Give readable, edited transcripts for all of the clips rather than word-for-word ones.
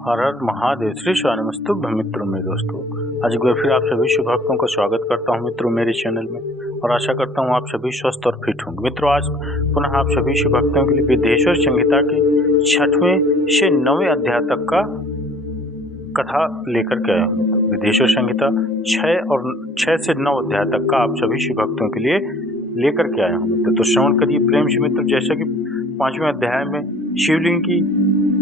हर हर महादेव। श्री स्वानमस्तुभ्य मित्रों में दोस्तों, आज एक बार फिर आप सभी शुभ भक्तों का स्वागत करता हूं मित्रों मेरे चैनल में, और आशा करता हूं आप सभी स्वस्थ और फिट होंगे। मित्रों, आज पुनः आप सभी शुभ भक्तों के लिए विदेश्वर संहिता के 6वें से 9वें अध्याय तक का कथा लेकर के आया हूं। विदेश्वर संहिता 6 से 9 अध्याय तक का आप सभी शिव भक्तों के लिए लेकर के आया हूँ। तो श्रवण करिए प्रेम से मित्र। जैसा कि 5वें अध्याय में शिवलिंग की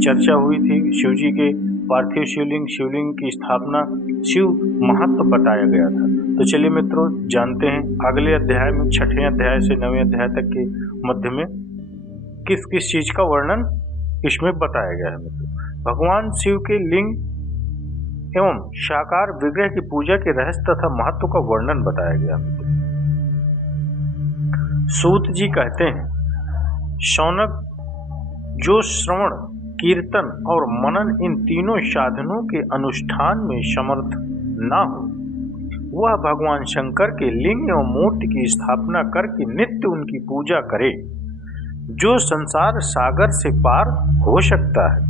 चर्चा हुई थी, शिव जी के पार्थिव शिवलिंग की स्थापना, शिव महत्व बताया गया था। तो चलिए मित्रों, जानते हैं अगले अध्याय में 6वें अध्याय से 9वें अध्याय तक के मध्य में किस किस चीज का वर्णन इसमें बताया गया है। मित्रों, भगवान शिव के लिंग एवं साकार विग्रह की पूजा के रहस्य तथा महत्व का वर्णन बताया गया। सूत जी कहते हैं, शौनक जो श्रवण, कीर्तन और मनन इन तीनों साधनों के अनुष्ठान में समर्थ ना हो, वह भगवान शंकर के लिंग एवं मूर्ति की स्थापना करके नित्य उनकी पूजा करे, जो संसार सागर से पार हो सकता है।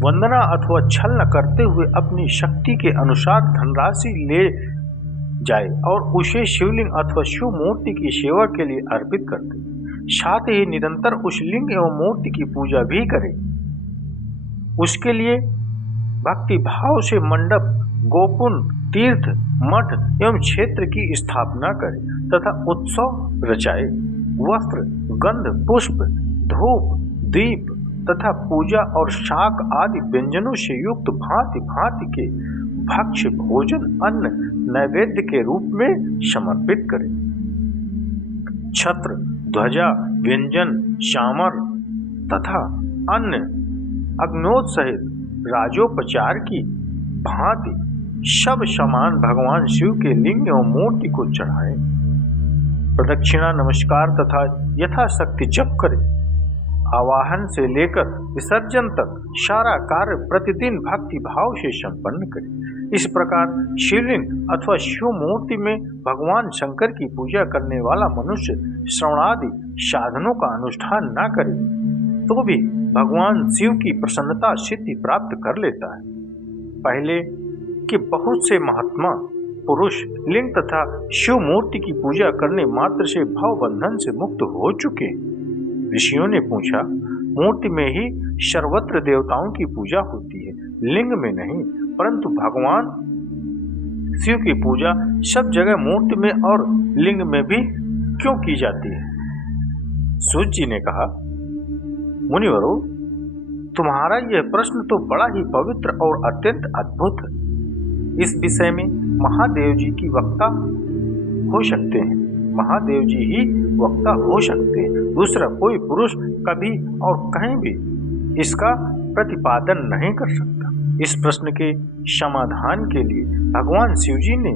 वंदना अथवा छल न करते हुए अपनी शक्ति के अनुसार धनराशि ले जाए और उसे शिवलिंग अथवा शिव मूर्ति की सेवा के लिए अर्पित कर दे। साथ ही निरंतर उस लिंग एवं मूर्ति की पूजा भी करे। उसके लिए भक्ति भाव से मंडप, गोपुन, तीर्थ, मठ एवं क्षेत्र की स्थापना करे तथा उत्सव रचाए। वस्त्र, गंध, पुष्प, धूप, दीप तथा पूजा और शाक आदि व्यंजनों से युक्त भांति भांति के भक्ष्य भोजन अन्न नैवेद्य के रूप में समर्पित करें। छत्र, ध्वजा, व्यंजन, शामर तथा अन्य अग्नोद सहित राजोपचार की भांति सब सामान भगवान शिव के लिंग एवं मूर्ति को चढ़ाएं। प्रदक्षिणा, नमस्कार तथा यथाशक्ति जप करें। आवाहन से लेकर विसर्जन तक सारा कार्य प्रतिदिन भक्ति भाव से संपन्न करें। इस प्रकार शिवलिंग अथवा शिव मूर्ति में भगवान शंकर की पूजा करने वाला मनुष्य श्रवणादि साधनों का अनुष्ठान न करे तो भी भगवान शिव की प्रसन्नता सिद्धि प्राप्त कर लेता है। पहले के बहुत से महात्मा पुरुष लिंग तथा शिव मूर्ति की पूजा करने मात्र से भव बंधन से मुक्त हो चुके। ऋषियों ने पूछा, मूर्ति में ही सर्वत्र देवताओं की पूजा होती है, लिंग में नहीं, परंतु भगवान शिव की पूजा सब जगह मूर्ति में और लिंग में भी क्यों की जाती है? सूत जी ने कहा, मुनिवरों, तुम्हारा यह प्रश्न तो बड़ा ही पवित्र और अत्यंत अद्भुत है। इस विषय में महादेव जी की वक्ता हो सकते हैं, महादेव जी ही वक्ता हो सकते हैं। दूसरा कोई पुरुष कभी और कहीं भी इसका प्रतिपादन नहीं कर सकता। इस प्रश्न के समाधान के लिए भगवान शिव जी ने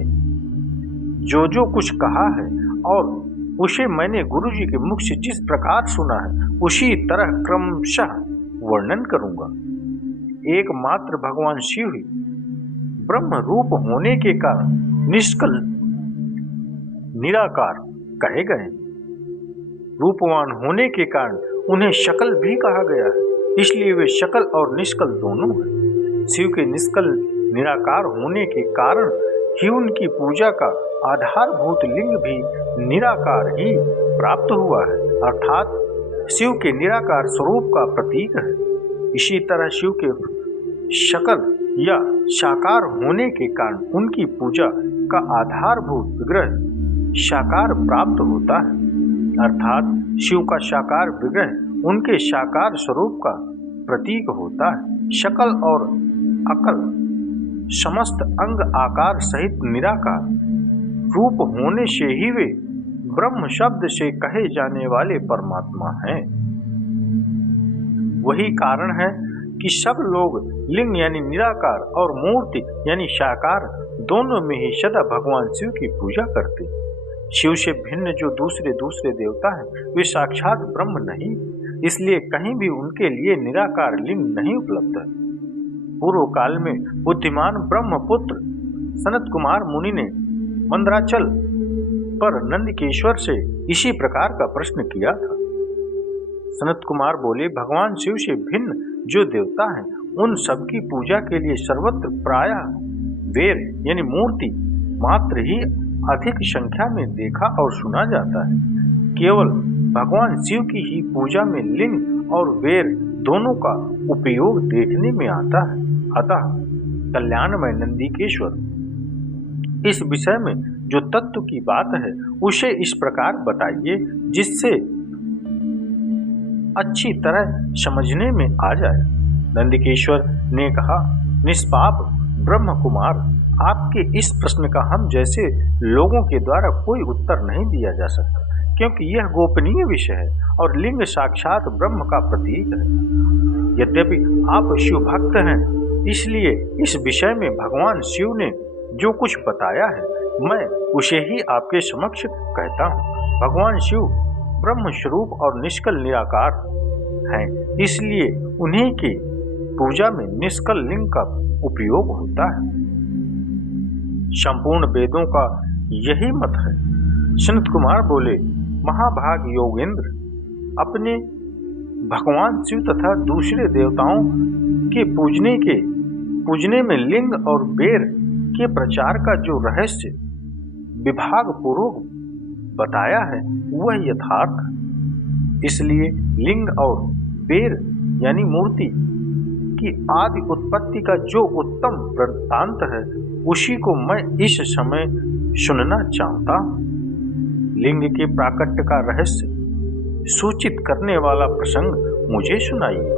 जो कुछ कहा है और उसे मैंने गुरु जी के मुख से जिस प्रकार सुना है उसी तरह क्रमशः वर्णन करूंगा। एकमात्र भगवान शिव ही ब्रह्म रूप होने के कारण निष्कल निराकार कहे गए। रूपवान होने के कारण उन्हें शकल भी कहा गया है, इसलिए वे शकल और निष्कल दोनों हैं। शिव के निष्कल निराकार होने के कारण ही उनकी पूजा का आधारभूत लिंग भी निराकार ही प्राप्त हुआ है, अर्थात शिव के निराकार स्वरूप का प्रतीक है। इसी तरह शिव के शकल या साकार होने के कारण उनकी पूजा का आधारभूत विग्रह साकार प्राप्त होता है, अर्थात शिव का साकार विग्रह उनके साकार स्वरूप का प्रतीक होता है। शकल और अकल समस्त अंग आकार सहित निराकार रूप होने से ही वे ब्रह्म शब्द से कहे जाने वाले परमात्मा हैं। वही कारण है कि सब लोग लिंग यानी निराकार और मूर्ति यानी साकार दोनों में ही सदा भगवान शिव की पूजा करते हैं। शिव से भिन्न जो दूसरे देवता हैं वे साक्षात ब्रह्म नहीं, इसलिए कहीं भी उनके लिए निराकार लिंग नहीं उपलब्ध है। पूर्व काल में बुद्धिमान ब्रह्मपुत्र सनत कुमार मुनि ने मंदराचल पर नंदकेश्वर से इसी प्रकार का प्रश्न किया था। सनत कुमार बोले, भगवान शिव से भिन्न जो देवता हैं उन सबकी पूजा के लिए सर्वत्र प्रायः वेर यानी मूर्ति मात्र ही अधिक संख्या में देखा और सुना जाता है। केवल भगवान शिव की ही पूजा में लिंग और वेर दोनों का उपयोग देखने में आता है। अतः कल्याणमय नंदिकेश्वर इस विषय में जो तत्व की बात है उसे इस प्रकार बताइए जिससे अच्छी तरह समझने में आ जाए। नंदिकेश्वर ने कहा, निष्पाप ब्रह्म कुमार, आपके इस प्रश्न का हम जैसे लोगों के द्वारा कोई उत्तर नहीं दिया जा सकता, क्योंकि यह गोपनीय विषय है और लिंग साक्षात ब्रह्म का प्रतीक है। यद्यपि आप शिव भक्त हैं, इसलिए इस विषय में भगवान शिव ने जो कुछ बताया है मैं उसे ही आपके समक्ष कहता हूँ। भगवान शिव ब्रह्म स्वरूप और निष्कल निराकार हैं, इसलिए उन्हीं की पूजा में निष्कल लिंग का उपयोग होता है। संपूर्ण वेदों का यही मत है। सनत कुमार बोले, महाभाग योगेंद्र, अपने भगवान शिव तथा दूसरे देवताओं के पूजने में लिंग और बेर के प्रचार का जो रहस्य विभाग पूर्वक बताया है वह यथार्थ है। इसलिए लिंग और बेर यानी मूर्ति की आदि उत्पत्ति का जो उत्तम वृत्तांत है उसी को मैं इस समय सुनना चाहता हूँ। लिंग के प्राकट्य का रहस्य सूचित करने वाला प्रसंग मुझे सुनाइए।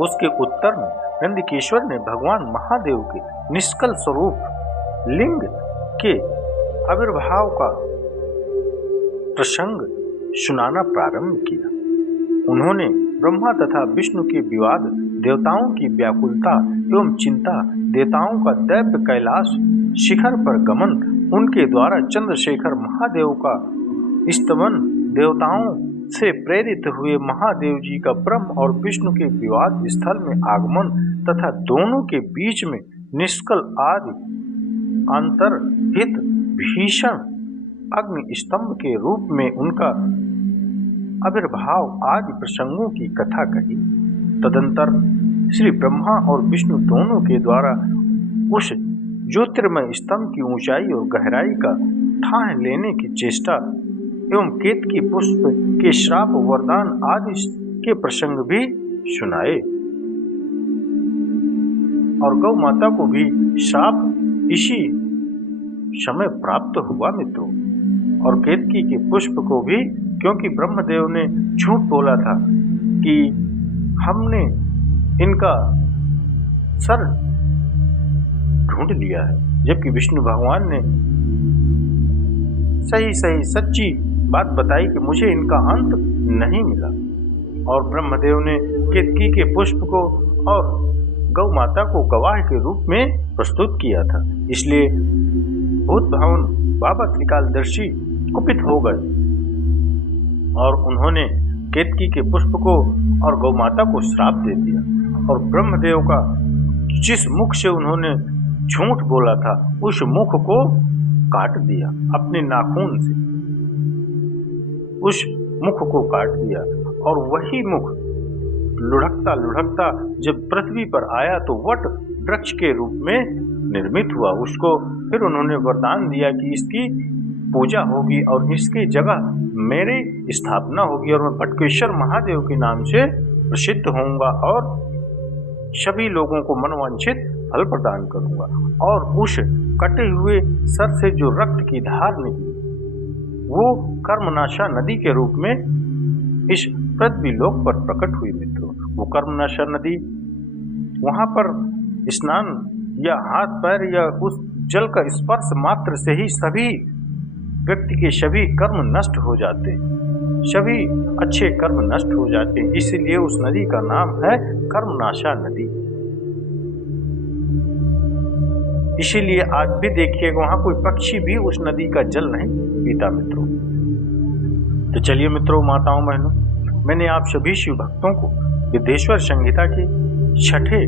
उसके उत्तर में नंदिकेश्वर ने भगवान महादेव के निष्कल स्वरूप लिंग के आविर्भाव का प्रसंग सुनाना प्रारंभ किया। उन्होंने ब्रह्मा तथा विष्णु के विवाद, देवताओं की व्याकुलता एवं चिंता, देवताओं का दैव्य कैलाश शिखर पर गमन, उनके द्वारा चंद्रशेखर महादेव का स्तवन, देवताओं से प्रेरित हुए महादेव जी का ब्रह्म और विष्णु के विवाद स्थल में आगमन तथा दोनों के बीच में निष्कल आदि अंतर्हित भीषण अग्नि स्तंभ के रूप में उनका आविर्भाव आदि प्रसंगों की कथा कही। तदंतर श्री ब्रह्मा और विष्णु दोनों के द्वारा उस ज्योतिर्मय स्तंभ की ऊंचाई और गहराई का ठाह लेने की चेष्टा एवं केतकी पुष्प के श्राप वरदान आदि के प्रसंग भी सुनाए और गौ माता को भी श्राप इसी समय प्राप्त हुआ मित्रों, और केतकी के पुष्प को भी, क्योंकि ब्रह्मदेव ने झूठ बोला था कि हमने इनका सर ढूंढ लिया है, जबकि विष्णु भगवान ने सही सच्ची बात बताई कि मुझे इनका अंत नहीं मिला। और ब्रह्मदेव ने केतकी के पुष्प को और गौ माता को गवाह के रूप में प्रस्तुत किया था। इसलिए भूत भवन बाबा त्रिकालदर्शी कुपित हो गए और उन्होंने केतकी के पुष्प को और गौ माता को श्राप दे दिया और ब्रह्मदेव का जिस मुख से उन्होंने झूठ बोला था उस मुख को काट दिया, अपने नाखून से उस मुख को काट दिया। और वही मुख लुढ़कता जब पृथ्वी पर आया तो वट वृक्ष के रूप में निर्मित हुआ। उसको फिर उन्होंने वरदान दिया कि इसकी पूजा होगी और इसकी जगह मेरी स्थापना होगी और मैं भटकेश्वर महादेव के नाम से प्रसिद्ध होऊंगा और सभी लोगों को मनवांछित फल प्रदान करूंगा। और उस कटे हुए सर से जो रक्त की धार निकली वो कर्मनाशा नदी के रूप में इस पृथ्वी लोक पर प्रकट हुई मित्रों। वो कर्मनाशा नदी, वहां पर स्नान या हाथ पैर या उस जल का स्पर्श मात्र से ही सभी व्यक्ति के सभी कर्म नष्ट हो जाते हैं, सभी अच्छे कर्म नष्ट हो जाते हैं। इसीलिए उस नदी का नाम है कर्मनाशा नदी। इसीलिए आज भी देखिएगा वहां कोई पक्षी भी उस नदी का जल नहीं पीता मित्रों। तो चलिए मित्रों, माताओं बहनों, मैंने आप सभी शिव भक्तों को विदेश्वर संहिता के 6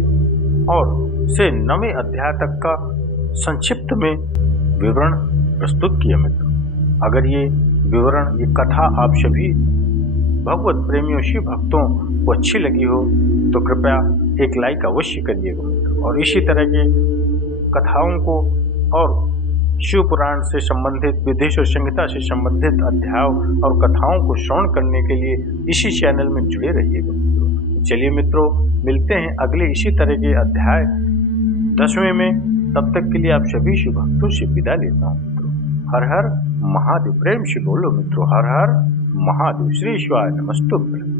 और से 9वें अध्याय तक का संक्षिप्त में विवरण प्रस्तुत किया मित्रों। अगर ये विवरण, ये कथा आप सभी भगवत प्रेमियों शिव भक्तों को अच्छी लगी हो तो कृपया एक लाइक अवश्य करिएगा मित्रों। और इसी तरह के कथाओं को और शिव पुराण से संबंधित, विदेश्वर संहिता से संबंधित अध्यायों और कथाओं को श्रवण करने के लिए इसी चैनल में जुड़े रहिएगा मित्रों। चलिए मित्रों, मिलते हैं अगले इसी तरह के अध्याय 10वें में। तब तक के लिए आप सभी शिव भक्तों से विदा लेता हूँ मित्रों। हर हर महादेव। प्रेम से बोलो मित्रों, हर हर महादेव। श्री शिवाय नमस्तुभ्यं।